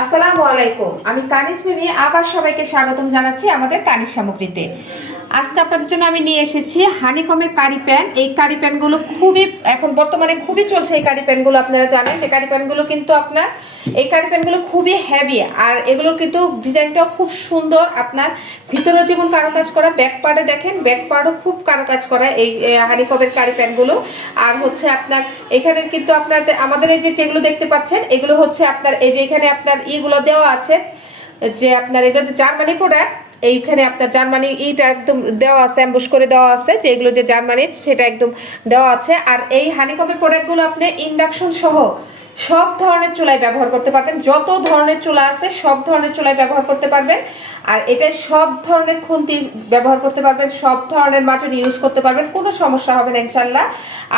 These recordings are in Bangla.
আসসালামু আলাইকুম। আমি কানিস মিমি আবার সবাইকে স্বাগতম জানাচ্ছি আমাদের কানিস সামগ্রীতে। আজকে আপনাদের জন্য আমি নিয়ে এসেছি হানিকমের কারি প্যান এই কারি প্যানগুলো খুবই, এখন বর্তমানে খুবই চলছে এই কারি প্যানগুলো আপনারা জানেন যে কারি প্যানগুলো কিন্তু আপনার, এই কারি প্যানগুলো খুবই হ্যাভি আর এগুলোর কিন্তু ডিজাইনটাও খুব সুন্দর। আপনার ভিতরে যেমন কারুকাজ করা ব্যাক পার্টে দেখেন ব্যাক পার্টও খুব কারুকাজ করা এই এই হানিকমের কারি প্যানগুলো আর হচ্ছে আপনার এখানে কিন্তু আপনার আমাদের এই যে যেগুলো দেখতে পাচ্ছেন, এগুলো হচ্ছে আপনার এই যে এখানে আপনার ইগুলো দেওয়া আছে, যে আপনার এটা যে জার্মানি প্রোডাক্ট এইখানে আপনার জার্মানি এইটা একদম দেওয়া আছে অ্যাম্বুস করে দেওয়া আছে যেগুলো যে জার্মানির সেটা একদম দেওয়া আছে। আর এই হানিকমের প্রোডাক্টগুলো আপনি ইন্ডাকশন সহ সব ধরনের চুলায় ব্যবহার করতে পারবেন। যত ধরনের চুলা আছে, সব ধরনের চুলায় ব্যবহার করতে পারবেন। আর এটা সব ধরনের খুন্তি ব্যবহার করতে পারবেন, সব ধরনের মাটন ইউজ করতে পারবেন, কোনো সমস্যা হবে না ইনশাল্লাহ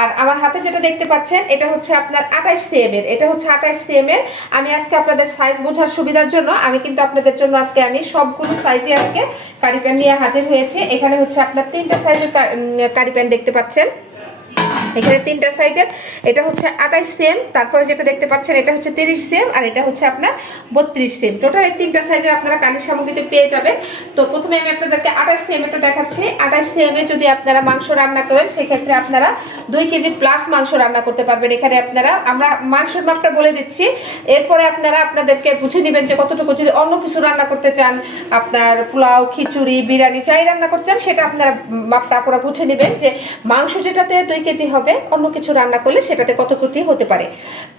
আর আমার হাতে যেটা দেখতে পাচ্ছেন, এটা হচ্ছে আপনার আঠাশ সিএম এর, এটা হচ্ছে আঠাশ সিএম এর। আমি আজকে আপনাদের সাইজ বোঝার সুবিধার জন্য, আমি কিন্তু আপনাদের জন্য আজকে আমি সবগুলো সাইজে আজকে কারি প্যান নিয়ে হাজির হয়েছে। এখানে হচ্ছে আপনার তিনটা সাইজের কারি প্যান দেখতে পাচ্ছেন। এখানে তিনটা সাইজের। এটা হচ্ছে আঠাইশ সেম, তারপরে যেটা দেখতে পাচ্ছেন এটা হচ্ছে তিরিশ সেম, আর এটা হচ্ছে আপনার বত্রিশ সেম। টোটাল এই তিনটা সাইজের আপনারা কানের সামগ্রীতে পেয়ে যাবেন। তো প্রথমে আমি আপনাদেরকে আঠাশ সেম এটা দেখাচ্ছি। আঠাশ সেমে যদি আপনারা মাংস রান্না করেন, সেক্ষেত্রে আপনারা দুই কেজি প্লাস মাংস রান্না করতে পারবেন। এখানে আপনারা, আমরা মাংসের মাপটা বলে দিচ্ছি। এরপরে আপনারা আপনাদেরকে বুঝে নেবেন যে কতটুকু যদি অন্য কিছু রান্না করতে চান, আপনার পোলাও, খিচুড়ি, বিরিয়ানি চাই রান্না করতে চান, সেটা আপনারা মাপটা আপনারা বুঝে নেবেন যে মাংস যেটাতে দুই কেজি হবে অন্য কিছু রান্না করলে সেটাতে কত কোটি হতে পারে।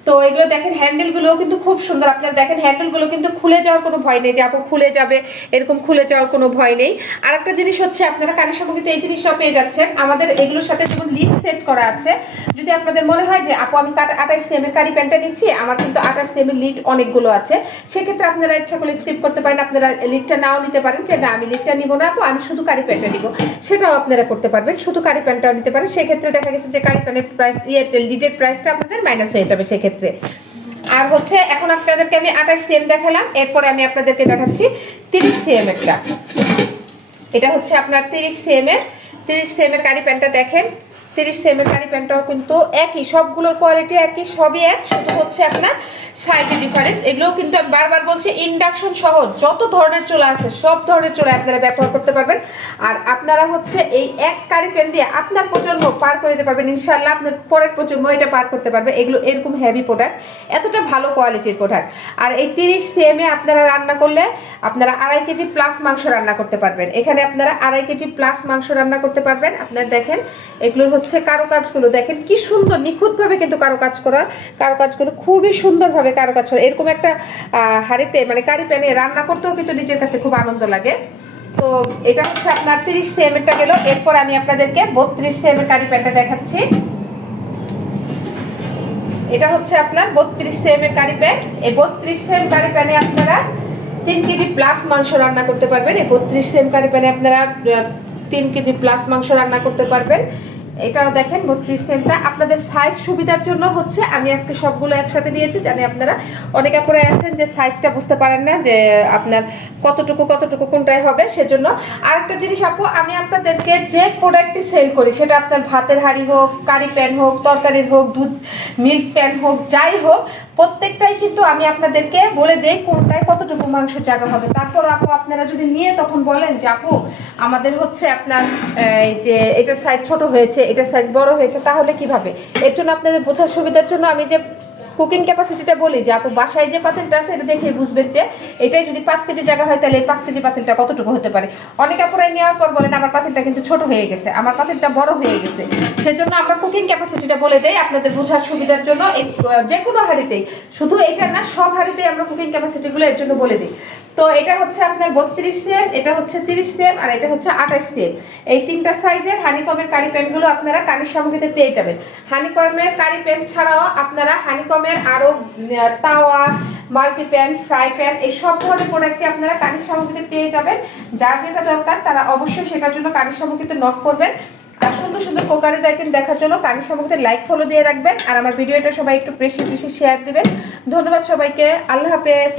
তো এগুলো দেখেন হ্যান্ডেলগুলোও কিন্তু খুব সুন্দর। আপনারা দেখেন হ্যান্ডেলগুলো কিন্তু খুলে যাওয়ার কোনো ভয় নেই যে, আপু, খুলে যাবে। এরকম খুলে যাওয়ার কোনো ভয় নেই। আর একটা জিনিস হচ্ছে, আপনারা কানের সামগ্রীতে এই জিনিসটাও পেয়ে যাচ্ছেন। আমাদের এগুলোর সাথে যেমন লিড সেট করা আছে, যদি আপনাদের মনে হয় যে, আপু, আমি আঠাশ সেম এর কারি প্যান্টটা নিচ্ছি, আমার কিন্তু আঠাশ সেম এর লিড অনেকগুলো আছে। সেক্ষেত্রে আপনারা ইচ্ছা করলে স্কিপ করতে পারেন, আপনারা লিডটা নাও নিতে পারেন যে, না, আমি লিডটা নিব না, আপু, আমি শুধু কারি প্যান্টটা নিব। সেটাও আপনারা করতে পারবেন, শুধু কারি প্যান্টটাও নিতে পারেন। সেক্ষেত্রে দেখা গেছে যে প্যান্টের প্রাইস এয়ারটেল লিডের প্রাইসটা আপনাদের মাইনাস হয়ে যাবে সেক্ষেত্রে। আর হচ্ছে, এখন আপনাদেরকে আমি আঠাশ সিএম দেখালাম, এরপরে আমি আপনাদেরকে দেখাচ্ছি তিরিশ সিএম একটা। এটা হচ্ছে আপনার তিরিশ সিএম এর, তিরিশ সিএম এর কারি প্যান্টটা দেখেন। তিরিশ সেমের কারি প্যান্টটাও কিন্তু একই, সবগুলোর কোয়ালিটি একই, সবই এক, শুধু হচ্ছে আপনার সাইজে ডিফারেন্স এগুলোও কিন্তু আমি বারবার বলছি ইন্ডাকশন সহ যত ধরনের চুলা আছে, সব ধরনের চুলা আপনারা ব্যবহার করতে পারবেন। আর আপনারা হচ্ছে এই এক কারি প্যান দিয়ে আপনার প্রজন্ম পার করে দিতে পারবেন। ইনশাল্লাহ আপনার পরের প্রজন্ম এটা পার করতে পারবে। এগুলো এরকম হেভি প্রোডাক্ট এতটা ভালো কোয়ালিটির প্রোডাক্ট আর এই তিরিশ সেমে আপনারা রান্না করলে আপনারা আড়াই কেজি প্লাস মাংস রান্না করতে পারবেন। এখানে আপনারা আড়াই কেজি প্লাস মাংস রান্না করতে পারবেন। আপনারা দেখেন, এগুলোর হচ্ছে কারও কাজগুলো দেখেন কি সুন্দর, নিখুঁতভাবে কিন্তু কারও কাজ করা কারও কাজগুলো খুবই সুন্দরভাবে কারও কাজ করা। এরকম একটা হাড়িতে মানে কারি প্যানে রান্না করতেও কিন্তু নিজের কাছে খুব আনন্দ লাগে। তো এটা হচ্ছে আপনার তিরিশ সেমেরটা গেল। এরপর আমি আপনাদেরকে বত্রিশ সেমের কারি প্যানটা দেখাচ্ছি। এটা হচ্ছে আপনার বত্রিশ সেমের কারি প্যান। এই বত্রিশ সেম কারি প্যানে আপনারা তিন কেজি প্লাস মাংস রান্না করতে পারবেন। এই বত্রিশ সেম কারি প্যানে আপনারা তিন কেজি প্লাস মাংস রান্না করতে পারবেন। এটাও দেখেন, বত্রিশ সেমটা আপনাদের সাইজ সুবিধার জন্য হচ্ছে, আমি আজকে সবগুলো একসাথে দিয়েছি জানি আপনারা অনেকে পরে আছেন যে সাইজটা বুঝতে পারেন না, যে আপনার কতটুকু কতটুকু, কোনটাই হবে, সেজন্য আর একটা জিনিস আপু, আমি আপনাদেরকে যে প্রোডাক্টটি সেল করি, সেটা আপনার ভাতের হাড়ি হোক কারি প্যান হোক, তরকারির হোক, দুধ মিল্ক প্যান হোক, যাই হোক প্রত্যেকটাই কিন্তু আমি আপনাদেরকে বলে দেই কোনটায় কতটুকু মাংস জায়গা হবে। তারপর আপু, আপনারা যদি নিয়ে তখন বলেন যে, আপু, আমাদের হচ্ছে আপনার এই যে এটার সাইজ ছোট হয়েছে, এটার সাইজ বড় হয়েছে, তাহলে কীভাবে? এর জন্য আপনাদের বোঝার সুবিধার জন্য আমি যে কুকিং ক্যাপাসিটিটা বলি যে আপু বাসায় যে পাতিলটা আছে এটা দেখে বুঝবেন যে এটাই যদি পাঁচ কেজি জায়গা হয় তাহলে এই পাঁচ কেজি পাতিলটা কতটুকু হতে পারে। অনেক আপুরাই নেওয়ার পর বলেন, আমার পাতিলটা কিন্তু ছোট হয়ে গেছে, আমার পাতিলটা বড় হয়ে গেছে। সেজন্য আমরা কুকিং ক্যাপাসিটিটা বলে দেই আপনাদের বোঝার সুবিধার জন্য যে কোনো হাঁড়িতেই। শুধু এটা না, সব হাঁড়িতেই আমরা কুকিং ক্যাপাসিটিগুলো এর জন্য বলে দিই। তো এটা হচ্ছে আপনার বত্রিশ সেম, এটা হচ্ছে তিরিশ সেম, আর এটা হচ্ছে আঠাশ সেম। এই তিনটা সাইজের হানিকমের কারি প্যান্টগুলো আপনারা কারির সামগ্রীতে পেয়ে যাবেন। হানিকমের কারি প্যান্ট ছাড়াও আপনারা হানিকমের আরও তাওয়া মাল্টি প্যান ফ্রাই প্যান এই সব ধরনের প্রোডাক্টটি আপনারা কারির সামগ্রীতে পেয়ে যাবেন। যার যেটা দরকার, তারা অবশ্যই সেটার জন্য কারির সামগ্রীতে নক করবেন। আর সুন্দর সুন্দর কোকারেজ আইটেম দেখার জন্য কানির সামগ্রীতে লাইক ফলো দিয়ে রাখবেন। আর আমার ভিডিওটা সবাই একটু বেশি বেশি শেয়ার দেবেন। ধন্যবাদ সবাইকে। আল্লাহ হাফেজ।